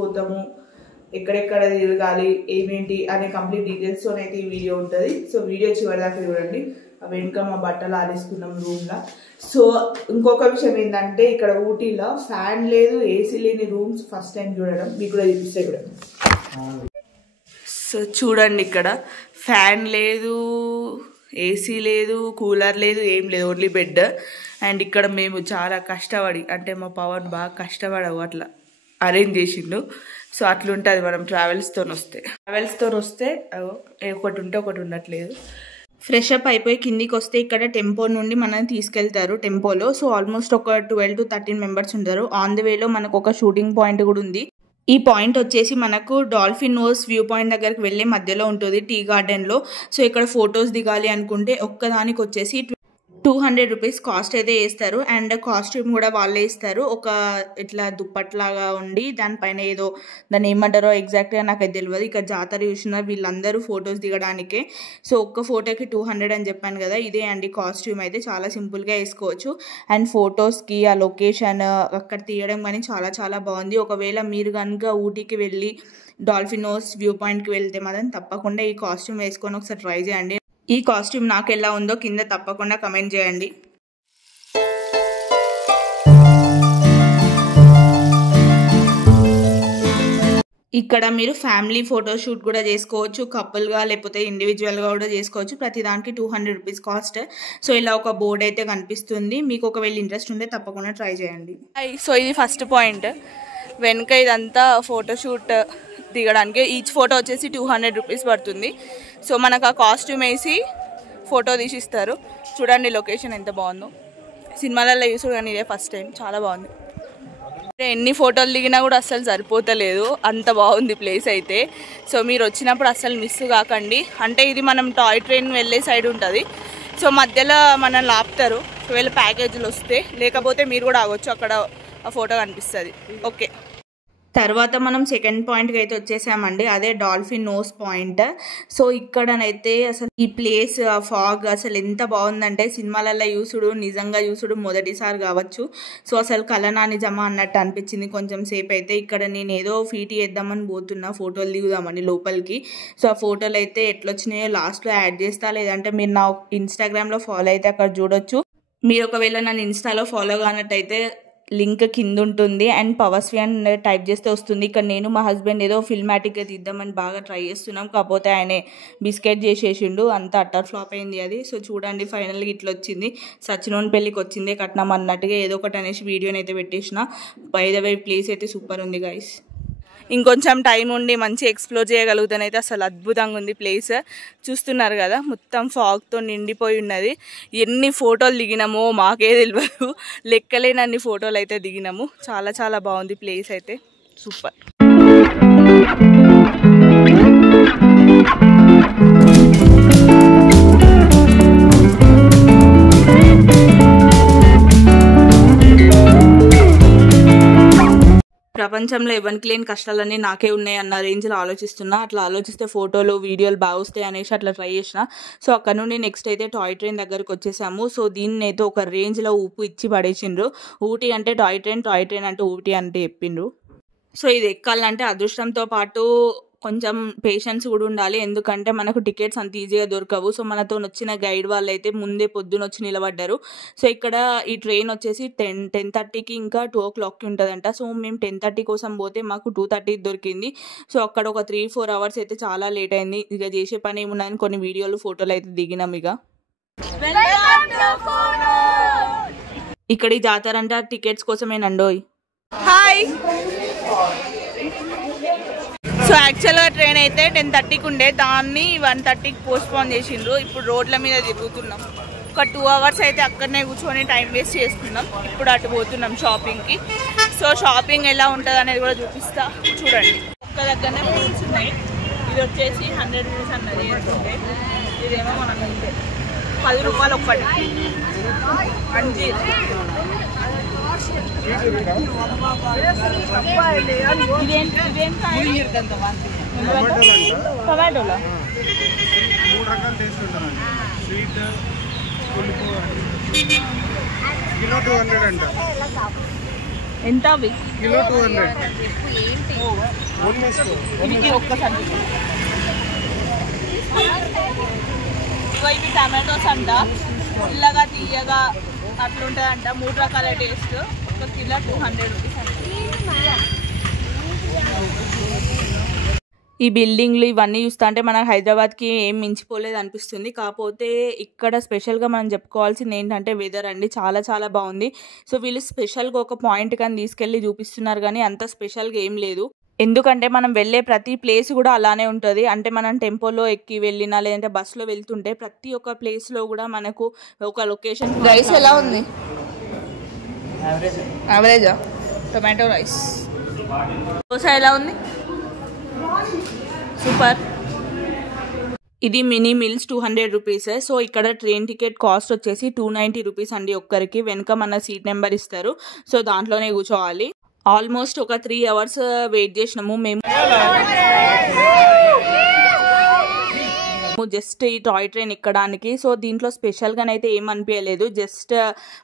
పోతాము ఎక్కడెక్కడ తిరగాలి ఏమేంటి అనే కంప్లీట్ డీటెయిల్స్ తోనైతే ఈ వీడియో ఉంటుంది. సో వీడియో చివరిదాకా చూడండి. వెనుక మా బట్టలు ఆడేసుకున్నాం రూమ్లో. సో ఇంకొక విషయం ఏంటంటే ఇక్కడ ఊటీలో ఫ్యాన్ లేదు, ఏసీ లేని రూమ్స్ ఫస్ట్ టైం చూడడం. మీకు కూడా చూపిస్తే కూడా. సో చూడండి, ఇక్కడ ఫ్యాన్ లేదు, ఏసీ లేదు, కూలర్ లేదు, ఏం లేదు, ఓన్లీ బెడ్. అండ్ ఇక్కడ మేము చాలా కష్టపడి, అంటే మా పవన్ బాగా కష్టపడవు అట్లా అరేంజ్ చేసిండు. సో అట్లుంటుంది మనం ట్రావెల్స్తో వస్తే ఒకటి ఉంటే ఒకటి ఉండట్లేదు. ఫ్రెష్ అప్ అయిపోయి కిందికి వస్తే ఇక్కడ టెంపో నుండి మనల్ని తీసుకెళ్తారు టెంపోలో. సో ఆల్మోస్ట్ ఒక 12 to 13 మెంబర్స్ ఉంటారు. ఆన్ ది వేలో మనకు ఒక షూటింగ్ పాయింట్ కూడా ఉంది. ఈ పాయింట్ వచ్చేసి మనకు డాల్ఫిన్ నోస్ వ్యూ పాయింట్ దగ్గరికి వెళ్ళే మధ్యలో ఉంటుంది, టీ గార్డెన్లో. సో ఇక్కడ ఫొటోస్ దిగాలి అనుకుంటే ఒక్కదానికి వచ్చేసి 200 రూపీస్ కాస్ట్ అయితే వేస్తారు. అండ్ కాస్ట్యూమ్ కూడా వాళ్ళే ఇస్తారు. ఒక ఇట్లా దుప్పట్లాగా ఉండి దానిపైన ఏదో దాన్ని ఏమంటారో ఎగ్జాక్ట్గా నాకు అది తెలియదు. ఇక జాతర చూసిన వీళ్ళందరూ ఫొటోస్ దిగడానికే. సో ఒక్క ఫోటోకి 200 అని చెప్పాను కదా, ఇదే అండి కాస్ట్యూమ్. అయితే చాలా సింపుల్గా వేసుకోవచ్చు. అండ్ ఫొటోస్కి ఆ లొకేషన్ అక్కడ తీయడం కానీ చాలా చాలా బాగుంది. ఒకవేళ మీరు కనుక ఊటీకి వెళ్ళి డాల్ఫిన్ నోస్ వ్యూ పాయింట్కి వెళ్తే మాత్రం తప్పకుండా ఈ కాస్ట్యూమ్ వేసుకొని ఒకసారి ట్రై చేయండి. ఈ కాస్ట్యూమ్ నాకు ఎలా ఉందో కింద తప్పకుండా కమెంట్ చేయండి. ఇక్కడ మీరు ఫ్యామిలీ ఫోటోషూట్ కూడా చేసుకోవచ్చు, కపుల్గా లేకపోతే ఇండివిజువల్గా కూడా చేసుకోవచ్చు. ప్రతి దానికి 200 రూపీస్ కాస్ట్. సో ఇలా ఒక బోర్డ్ అయితే కనిపిస్తుంది. మీకు ఒకవేళ ఇంట్రెస్ట్ ఉంటే తప్పకుండా ట్రై చేయండి. సో ఇది ఫస్ట్ పాయింట్. వెనుక ఇదంతా ఫోటోషూట్ దిగడానికి. ఈచ్ ఫోటో వచ్చేసి 200 రూపీస్ పడుతుంది. సో మనకు ఆ కాస్ట్యూమ్ వేసి ఫోటో తీసిస్తారు. చూడండి లొకేషన్ ఎంత బాగుందో. సినిమాలలో చూసారు కానీ ఇదే ఫస్ట్ టైం. చాలా బాగుంది. ఎన్ని ఫోటోలు దిగినా కూడా అస్సలు సరిపోతలేదు, అంత బాగుంది ప్లేస్ అయితే. సో మీరు వచ్చినప్పుడు అస్సలు మిస్ కాకండి. అంటే ఇది మనం టాయ్ ట్రైన్ వెళ్ళే సైడ్ ఉంటుంది. సో మధ్యలో మనం లాపుతారు ఒకవేళ ప్యాకేజీలు వస్తే, లేకపోతే మీరు కూడా ఆగొచ్చు, అక్కడ ఆ ఫోటో కనిపిస్తుంది. ఓకే, తర్వాత మనం సెకండ్ పాయింట్కి అయితే వచ్చేసామండి. అదే డాల్ఫిన్ నోస్ పాయింట్. సో ఇక్కడనైతే అసలు ఈ ప్లేస్ ఫాగ్ అసలు ఎంత బాగుందంటే సినిమాలలో నిజంగా చూసుడు మొదటిసారి కావచ్చు. సో అసలు కలనా నిజమా అన్నట్టు అనిపించింది కొంచెం సేపు అయితే. ఇక్కడ నేను ఏదో ఫీటీ వేద్దామని పోతున్నా, ఫోటోలు దిగుదామని లోపలికి. సో ఆ ఫోటోలు అయితే ఎట్లొచ్చినాయో లాస్ట్లో యాడ్ చేస్తా, లేదంటే మీరు నా ఇన్స్టాగ్రామ్లో ఫాలో అయితే అక్కడ చూడొచ్చు. మీరు ఒకవేళ నన్ను ఇన్స్టాలో ఫాలో కానట్టయితే లింక్ కింద ఉంటుంది. అండ్ పవర్స్వి అని టైప్ చేస్తే వస్తుంది. ఇక్కడ నేను మా హస్బెండ్ ఏదో ఫిల్మాటిక్గా తీద్దామని బాగా ట్రై చేస్తున్నాం, కాకపోతే ఆయన బిస్కెట్ చేసేసిండు, అంత అట్టర్ ఫ్లాప్ అయింది అది. సో చూడండి ఫైనల్గా ఇట్లా వచ్చింది. సచినోన్ పెళ్ళికి వచ్చిందే కట్నం అన్నట్టుగా ఏదో ఒకటి అనేసి వీడియోని అయితే పెట్టేసిన. బై ద వే ప్లేస్ అయితే సూపర్ ఉంది గైస్. ఇంకొంచెం టైం ఉండి మంచి ఎక్స్ప్లోర్ చేయగలుగుతానైతే అసలు అద్భుతంగా ఉంది ప్లేస్. చూస్తున్నారు కదా మొత్తం ఫాగ్తో నిండిపోయి ఉన్నది. ఎన్ని ఫోటోలు దిగినామో మాకే తెలియదు, లెక్కలేనన్ని ఫోటోలు అయితే దిగినాము. చాలా చాలా బాగుంది ప్లేస్ అయితే, సూపర్. ప్రపంచంలో ఎవరికి లేని కష్టాలన్నీ నాకే ఉన్నాయి అన్న రేంజ్లో ఆలోచిస్తున్నా. అట్లా ఆలోచిస్తే ఫోటోలు వీడియోలు బాగా వస్తాయి అనేసి అట్లా ట్రై చేసిన. సో అక్కడ నుండి నెక్స్ట్ అయితే టాయ్ ట్రైన్ దగ్గరకు వచ్చేసాము. సో దీన్ని అయితే ఒక రేంజ్లో ఊపు ఇచ్చి పడేసిండ్రు. ఊటీ అంటే టాయ్ ట్రైన్ అంటే ఊటీ అంటే చెప్పిండ్రు. సో ఇది ఎక్కాలంటే అదృష్టంతో పాటు కొంచెం పేషెన్స్ కూడా ఉండాలి, ఎందుకంటే మనకు టికెట్స్ అంత ఈజీగా దొరకవు. సో మనతో వచ్చిన గైడ్ వాళ్ళు అయితే ముందే పొద్దున వచ్చి నిలబడ్డారు. సో ఇక్కడ ఈ ట్రైన్ వచ్చేసి 10:30కి ఇంకా 2 o'clockకి ఉంటుందంట. సో మేము 10:30 కోసం పోతే మాకు 2:30 దొరికింది. సో అక్కడ ఒక 3-4 hours అయితే చాలా లేట్ అయింది. ఇక చేసే పని ఏమున్నాయని కొన్ని వీడియోలు ఫోటోలు అయితే దిగినాం. ఇక ఇక్కడ ఈ జాతర అంటే టికెట్స్ కోసమేనండోయ్. హాయ్. సో యాక్చువల్గా ట్రైన్ అయితే 10:30కి ఉండే, దాన్ని 1:30కి పోస్ట్పోన్ చేసిండ్రు. ఇప్పుడు రోడ్ల మీద తిరుగుతున్నాం. ఒక 2 hours అయితే అక్కడనే కూర్చొని టైం వేస్ట్ చేసుకున్నాం. ఇప్పుడు అటు పోతున్నాం షాపింగ్కి. సో షాపింగ్ ఎలా ఉంటుంది అనేది కూడా చూపిస్తా, చూడండి. ఒక్క దగ్గరనే ఫ్రూట్స్ ఉన్నాయి. ఇది వచ్చేసి 100 రూపీస్ అన్నది వేస్తుంటే, ఇదేమో మనకు 10 రూపాయలు ఒక్కటి. అంజీర్ టొమాటోలా 3 రకాల టేస్ట్ ఉంటుందండి. స్వీట్, పులుపు. కిలో 200 అంట. ఎంత అవి? కిలో 200. ఒక్కసారి ఇవి టమాటోస్ అంట, పుల్లగా తీయగా అట్లుంటాయంట. 3 రకాల టేస్ట్. ఒక కిలో 200 రూపీస్ అంట. ఈ బిల్డింగ్లు ఇవన్నీ చూస్తా అంటే మన హైదరాబాద్కి ఏం మించిపోలేదు అనిపిస్తుంది. కాకపోతే ఇక్కడ స్పెషల్గా మనం చెప్పుకోవాల్సింది ఏంటంటే వెదర్ అండి. చాలా చాలా బాగుంది. సో వీళ్ళు స్పెషల్గా ఒక పాయింట్ కానీ తీసుకెళ్ళి చూపిస్తున్నారు, కానీ అంత స్పెషల్గా ఏం లేదు. ఎందుకంటే మనం వెళ్ళే ప్రతి ప్లేస్ కూడా అలానే ఉంటుంది. అంటే మనం టెంపోలో ఎక్కి వెళ్ళినా లేదంటే బస్సులో వెళ్తుంటే ప్రతి ఒక్క ప్లేస్లో కూడా మనకు ఒక లొకేషన్. రైస్ ఎలా ఉంది? యావరేజా? Tomato rice. దోశ ఎలా ఉంది? సూపర్. ఇది మినీ మీల్స్ 200 రూపీస్. సో ఇక్కడ ట్రైన్ టికెట్ కాస్ట్ వచ్చేసి 290 రూపీస్ అండి ఒక్కరికి. వెనుక మన సీట్ నెంబర్ ఇస్తారు. సో దాంట్లోనే కూర్చోవాలి. ఆల్మోస్ట్ ఒక 3 అవర్స్ వెయిట్ చేసినాము మేము. జస్ట్ ఈ టాయ్ ట్రైన్ ఎక్కడానికి. సో దీంట్లో స్పెషల్గానైతే ఏం అనిపించలేదు. జస్ట్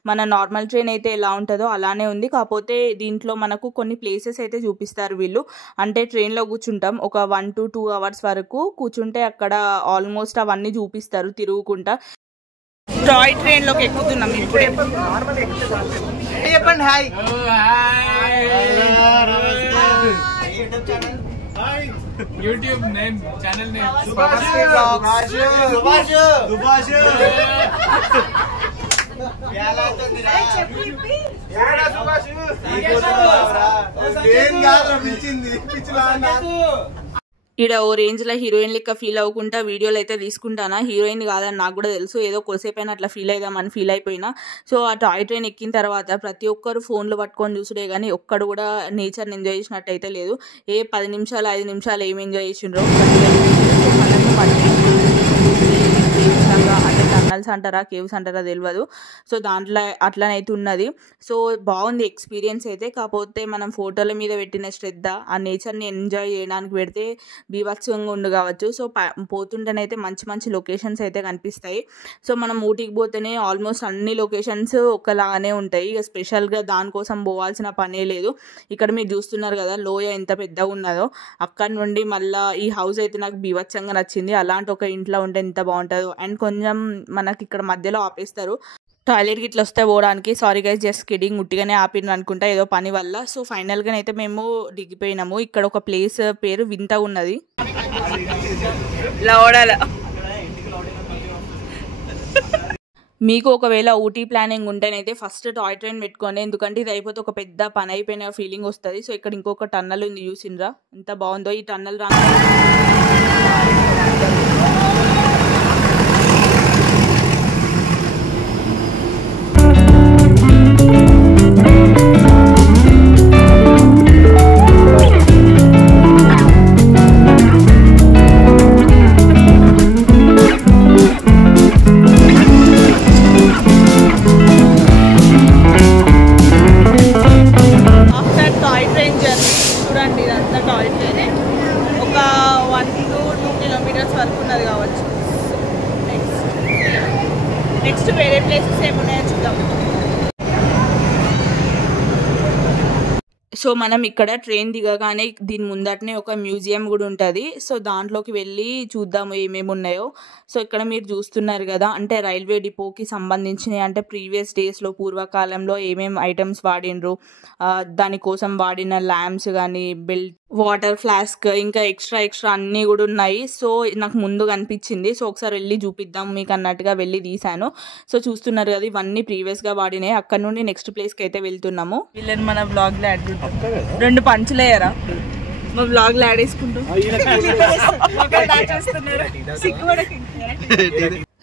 మన నార్మల్ ట్రైన్ అయితే ఎలా ఉంటుందో అలానే ఉంది. కాకపోతే దీంట్లో మనకు కొన్ని ప్లేసెస్ అయితే చూపిస్తారు వీళ్ళు. అంటే ట్రైన్లో కూర్చుంటాం ఒక 1 to 2 అవర్స్ వరకు కూర్చుంటే అక్కడ ఆల్మోస్ట్ అవన్నీ చూపిస్తారు తిరుగుకుంటా. టాయ్ ట్రైన్లోకి ఎక్కుతున్నాం ఇప్పుడే. చెప్పండి hi. YouTube name, channel name. Subhash. ఈడ ఓ రేంజ్లో హీరోయిన్ లెక్క ఫీల్ అవ్వకుండా వీడియోలు అయితే తీసుకుంటానా. హీరోయిన్ కాదని నాకు కూడా తెలుసు. ఏదో కొద్దిసేపైనా అట్లా ఫీల్ అవుదామని ఫీల్ అయిపోయినా. సో ఆ టాయ్ ట్రైన్ ఎక్కిన తర్వాత ప్రతి ఒక్కరు ఫోన్లు పట్టుకొని చూసుడే కానీ ఒక్కడు కూడా నేచర్ని ఎంజాయ్ చేసినట్టు అయితే లేదు. 10 నిమిషాలు 5 నిమిషాలు ఏం ఎంజాయ్ చేసిండ్రో. అంటే టన్నల్స్ అంటారా కేవ్స్ అంటారా తెలియదు. సో దాంట్లో అట్లనైతే ఉన్నది. సో బాగుంది ఎక్స్పీరియన్స్ అయితే. కాకపోతే మనం ఫోటోల మీద పెట్టిన శ్రద్ధ ఆ నేచర్ని ఎంజాయ్ చేయడానికి పెడితే బీభత్సంగా ఉండు కావచ్చు. సో పోతుంటేనైతే మంచి మంచి లొకేషన్స్ అయితే కనిపిస్తాయి. సో మనం ఊటీకి పోతేనే ఆల్మోస్ట్ అన్ని లొకేషన్స్ ఒకలాగానే ఉంటాయి. ఇక స్పెషల్గా దానికోసం పోవాల్సిన పనే లేదు. ఇక్కడ మీరు చూస్తున్నారు కదా లోయ ఎంత పెద్దగా ఉన్నదో. అక్కడ నుండి మళ్ళీ ఈ హౌస్ అయితే నాకు బీభత్సంగా నచ్చింది. అలాంటి ఒక ఇంట్లో ఉంటే ఎంత బాగుంటుందో. అండ్ కొంచెం మనకి ఇక్కడ మధ్యలో ఆపేస్తారు టాయిలెట్కి ఇట్లా వస్తే పోవడానికి. సారీ గైస్, జస్ట్ కిడింగ్, ఉట్టిగానే ఆపిన అనుకుంటా ఏదో పని వల్ల. సో ఫైనల్గానైతే మేము దిగిపోయినాము. ఇక్కడ ఒక ప్లేస్ పేరు వింతగా ఉన్నది. మీకు ఒకవేళ ఊటీ ప్లానింగ్ ఉంటేనైతే ఫస్ట్ టాయ్ ట్రైన్ పెట్టుకోండి. ఎందుకంటే ఇది అయిపోతే ఒక పెద్ద పని అయిపోయిన ఫీలింగ్ వస్తుంది. సో ఇక్కడ ఇంకొక టన్నల్ ఉంది చూసిండ్రా ఎంత బాగుందో. ఈ టన్నల్ ఒక 1 to 2 కిలోమీటర్స్ వరకు ఉన్నది కావచ్చు. నెక్స్ట్ వేరే ప్లేసెస్ ఏమున్నాయో చూద్దాం. సో మనం ఇక్కడ ట్రైన్ దిగగానే దీని ముందటనే ఒక మ్యూజియం కూడా ఉంటుంది. సో దాంట్లోకి వెళ్ళి చూద్దాము ఏమేమి ఉన్నాయో. సో ఇక్కడ మీరు చూస్తున్నారు కదా, అంటే రైల్వే డిపోకి సంబంధించినవి, అంటే ప్రీవియస్ డేస్లో పూర్వకాలంలో ఏమేమి ఐటమ్స్ వాడినరు, దానికోసం వాడిన ల్యాంప్స్ కానీ, బెల్ట్, వాటర్ ఫ్లాస్క్, ఇంకా ఎక్స్ట్రా అన్నీ కూడా ఉన్నాయి. సో నాకు ముందు కనిపించింది. సో ఒకసారి వెళ్ళి చూపిద్దాం మీకు అన్నట్టుగా వెళ్ళి తీసాను. సో చూస్తున్నారు కదా, ఇవన్నీ ప్రీవియస్గా వాడినాయి. అక్కడ నుండి నెక్స్ట్ ప్లేస్కి అయితే వెళ్తున్నాము. వీళ్ళని మన బ్లాగ్లో యాడ్ 2 పంచులేయరా మా బ్లాగ్లో యాడ్ వేసుకుంటాం.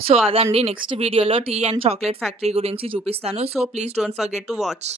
సో అదండి, నెక్స్ట్ వీడియోలో టీ అండ్ చాక్లెట్ ఫ్యాక్టరీ గురించి చూపిస్తాను. So please don't forget to watch.